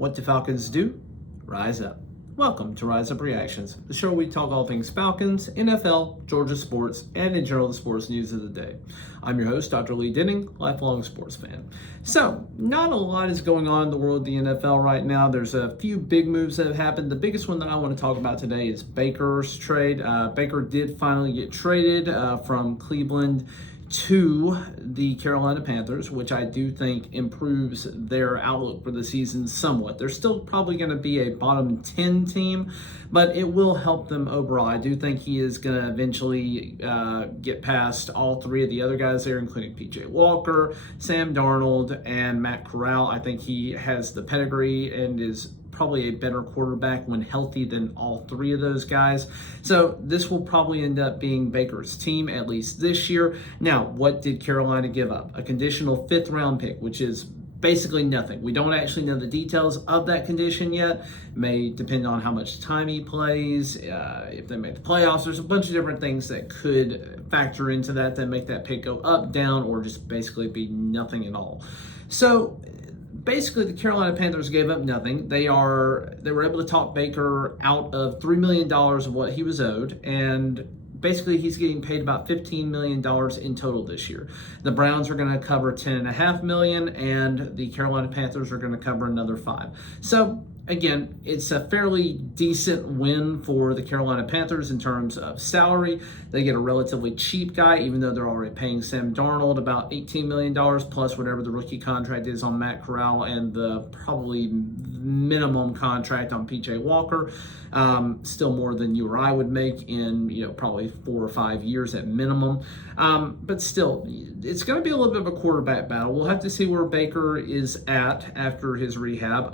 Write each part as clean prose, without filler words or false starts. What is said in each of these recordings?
What do Falcons do? Rise up. Welcome to Rise Up Reactions, the show where we talk all things Falcons, NFL, Georgia sports, and in general the sports news of the day. I'm your host, Dr. Lee Denning, lifelong sports fan. So, not a lot is going on in the world of the NFL right now. There's a few big moves that have happened. The biggest one that I want to talk about today is Baker's trade. Baker did finally get traded from Cleveland to the Carolina Panthers, which I do think improves their outlook for the season somewhat. They're still probably going to be a bottom 10 team, but it will help them overall. I do think he is going to eventually get past all three of the other guys there, including PJ Walker, Sam Darnold, and Matt Corral. I think he has the pedigree and is probably a better quarterback when healthy than all three of those guys. So this will probably end up being Baker's team, at least this year. Now, what did Carolina give up? A conditional 5th round pick, which is basically nothing. We don't actually know the details of that condition yet. May depend on how much time he plays, if they make the playoffs. There's a bunch of different things that could factor into that make that pick go up, down, or just basically be nothing at all. So basically, the Carolina Panthers gave up nothing. They were able to talk Baker out of $3 million of what he was owed, and basically he's getting paid about $15 million in total this year. The Browns are going to cover $10.5 million, and the Carolina Panthers are going to cover another $5 million. So again, it's a fairly decent win for the Carolina Panthers in terms of salary. They get a relatively cheap guy, even though they're already paying Sam Darnold about $18 million plus whatever the rookie contract is on Matt Corral and the probably minimum contract on PJ Walker. Still more than you or I would make in probably 4 or 5 years at minimum. But still, it's going to be a little bit of a quarterback battle. We'll have to see where Baker is at after his rehab.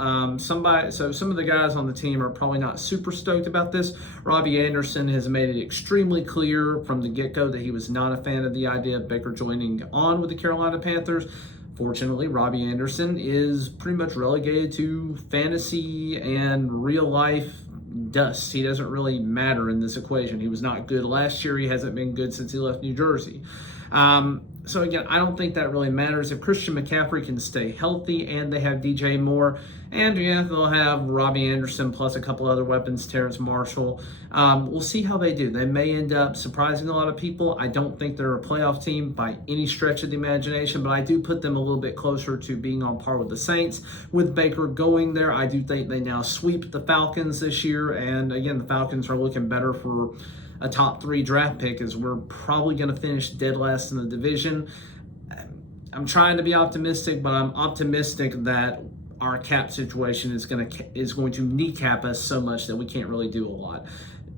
So some of the guys on the team are probably not super stoked about this. Robbie Anderson has made it extremely clear from the get-go that he was not a fan of the idea of Baker joining on with the Carolina Panthers. Fortunately, Robbie Anderson is pretty much relegated to fantasy and real life dust. He doesn't really matter in this equation. He was not good last year. He hasn't been good since he left New Jersey. So again, I don't think that really matters. If Christian McCaffrey can stay healthy and they have DJ Moore, and they'll have Robbie Anderson plus a couple other weapons, Terrence Marshall. We'll see how they do. They may end up surprising a lot of people. I don't think they're a playoff team by any stretch of the imagination, but I do put them a little bit closer to being on par with the Saints. With Baker going there, I do think they now sweep the Falcons this year, and again, the Falcons are looking better for a top 3 draft pick, as we're probably going to finish dead last in the division. I'm trying to be optimistic, but I'm optimistic that our cap situation is going to kneecap us so much that we can't really do a lot.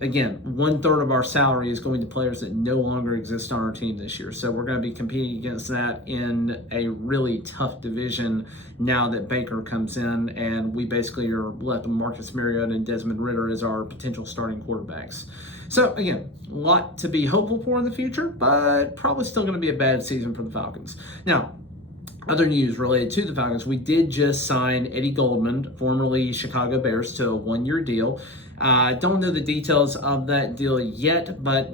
Again, 1/3 of our salary is going to players that no longer exist on our team this year. So we're going to be competing against that in a really tough division now that Baker comes in, and we basically are left with Marcus Mariota and Desmond Ridder as our potential starting quarterbacks. So again, a lot to be hopeful for in the future, but probably still going to be a bad season for the Falcons. Now, other news related to the Falcons, we did just sign Eddie Goldman, formerly Chicago Bears, to a 1-year deal. Don't know the details of that deal yet, but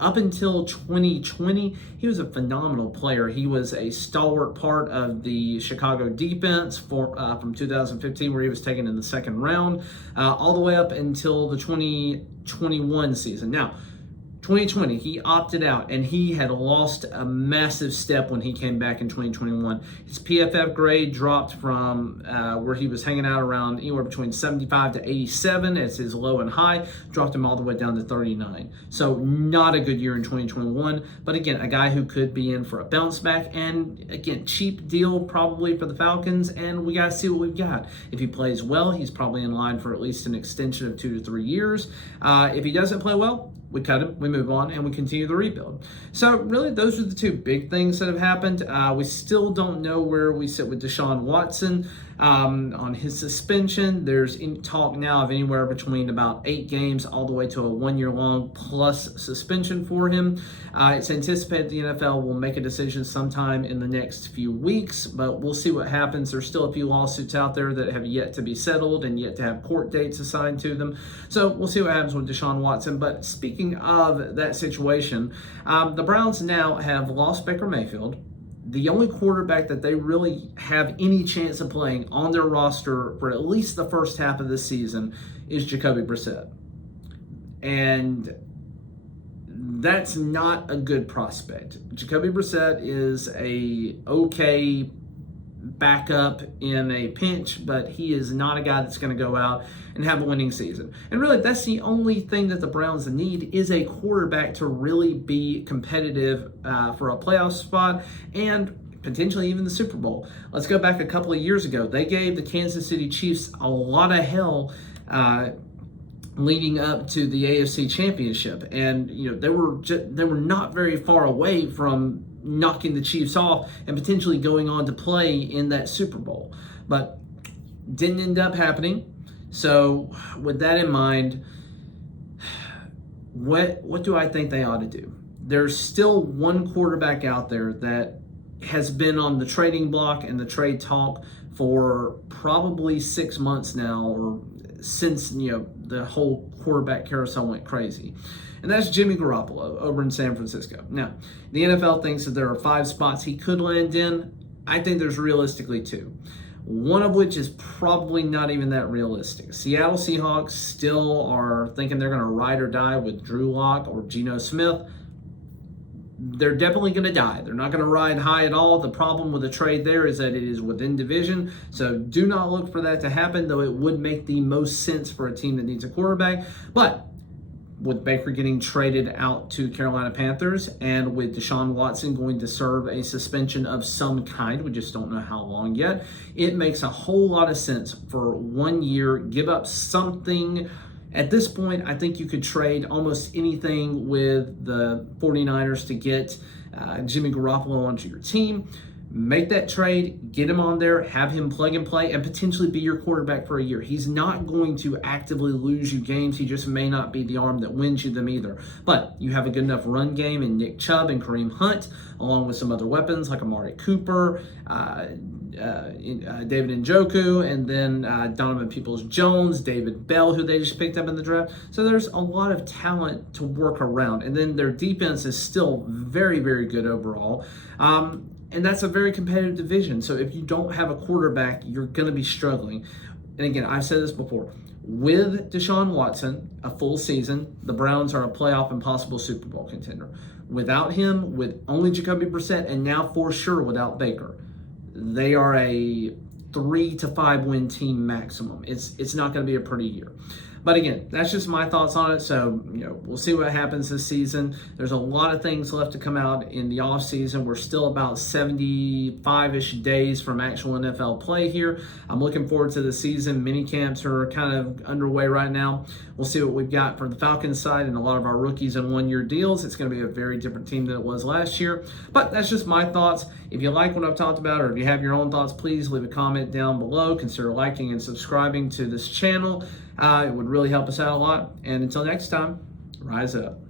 up until 2020, he was a phenomenal player. He was a stalwart part of the Chicago defense from 2015, where he was taken in the 2nd round, all the way up until the 2021 season. Now, 2020, he opted out, and he had lost a massive step when he came back in 2021. His PFF grade dropped from where he was hanging out around anywhere between 75 to 87 as his low and high, dropped him all the way down to 39. So not a good year in 2021, but again, a guy who could be in for a bounce back, and again, cheap deal probably for the Falcons, and we got to see what we've got. If he plays well, he's probably in line for at least an extension of 2 to 3 years. If he doesn't play well, we cut him, we move on, and we continue the rebuild. So really, those are the 2 big things that have happened. We still don't know where we sit with Deshaun Watson on his suspension. There's talk now of anywhere between about 8 games all the way to a 1-year-long plus suspension for him. It's anticipated the NFL will make a decision sometime in the next few weeks, but we'll see what happens. There's still a few lawsuits out there that have yet to be settled and yet to have court dates assigned to them. So we'll see what happens with Deshaun Watson. But speaking of that situation, the Browns now have lost Baker Mayfield. the only quarterback that they really have any chance of playing on their roster for at least the first half of the season is Jacoby Brissett. And that's not a good prospect. Jacoby Brissett is a okay backup in a pinch, but he is not a guy that's going to go out and have a winning season. And really, that's the only thing that the Browns need is a quarterback to really be competitive for a playoff spot and potentially even the Super Bowl. Let's go back a couple of years ago. They gave the Kansas City Chiefs a lot of hell leading up to the AFC Championship, and they were not very far away from knocking the Chiefs off and potentially going on to play in that Super Bowl, but didn't end up happening. So with that in mind, what do I think they ought to do? There's still one quarterback out there that has been on the trading block and the trade talk for probably 6 months now, or since the whole quarterback carousel went crazy. And that's Jimmy Garoppolo over in San Francisco. Now, the NFL thinks that there are 5 spots he could land in. I think there's realistically 2. One of which is probably not even that realistic. Seattle Seahawks still are thinking they're going to ride or die with Drew Lock or Geno Smith. They're definitely going to die. They're not going to ride high at all. The problem with the trade there is that it is within division, so do not look for that to happen, though it would make the most sense for a team that needs a quarterback. But with Baker getting traded out to Carolina Panthers and with Deshaun Watson going to serve a suspension of some kind, we just don't know how long yet, it makes a whole lot of sense for 1 year, give up something. At this point, I think you could trade almost anything with the 49ers to get Jimmy Garoppolo onto your team. Make that trade, get him on there, have him plug and play, and potentially be your quarterback for a year. He's not going to actively lose you games. He just may not be the arm that wins you them either. But you have a good enough run game in Nick Chubb and Kareem Hunt, along with some other weapons like Amari Cooper, David Njoku, and then Donovan Peoples-Jones, David Bell, who they just picked up in the draft. So there's a lot of talent to work around. And then their defense is still very, very good overall. And that's a very competitive division. So if you don't have a quarterback, you're going to be struggling. And again, I've said this before. With Deshaun Watson, a full season, the Browns are a playoff and possible Super Bowl contender. Without him, with only Jacoby Brissett, and now for sure without Baker, they are a 3 to 5 win team maximum. It's not going to be a pretty year. But again, that's just my thoughts on it. So, we'll see what happens this season. There's a lot of things left to come out in the offseason. We're still about 75-ish days from actual NFL play here. I'm looking forward to the season. Mini camps are kind of underway right now. We'll see what we've got from the Falcons side and a lot of our rookies on 1-year deals. It's going to be a very different team than it was last year. But that's just my thoughts. If you like what I've talked about, or if you have your own thoughts, please leave a comment down below. Consider liking and subscribing to this channel. It would really help us out a lot. And until next time, rise up.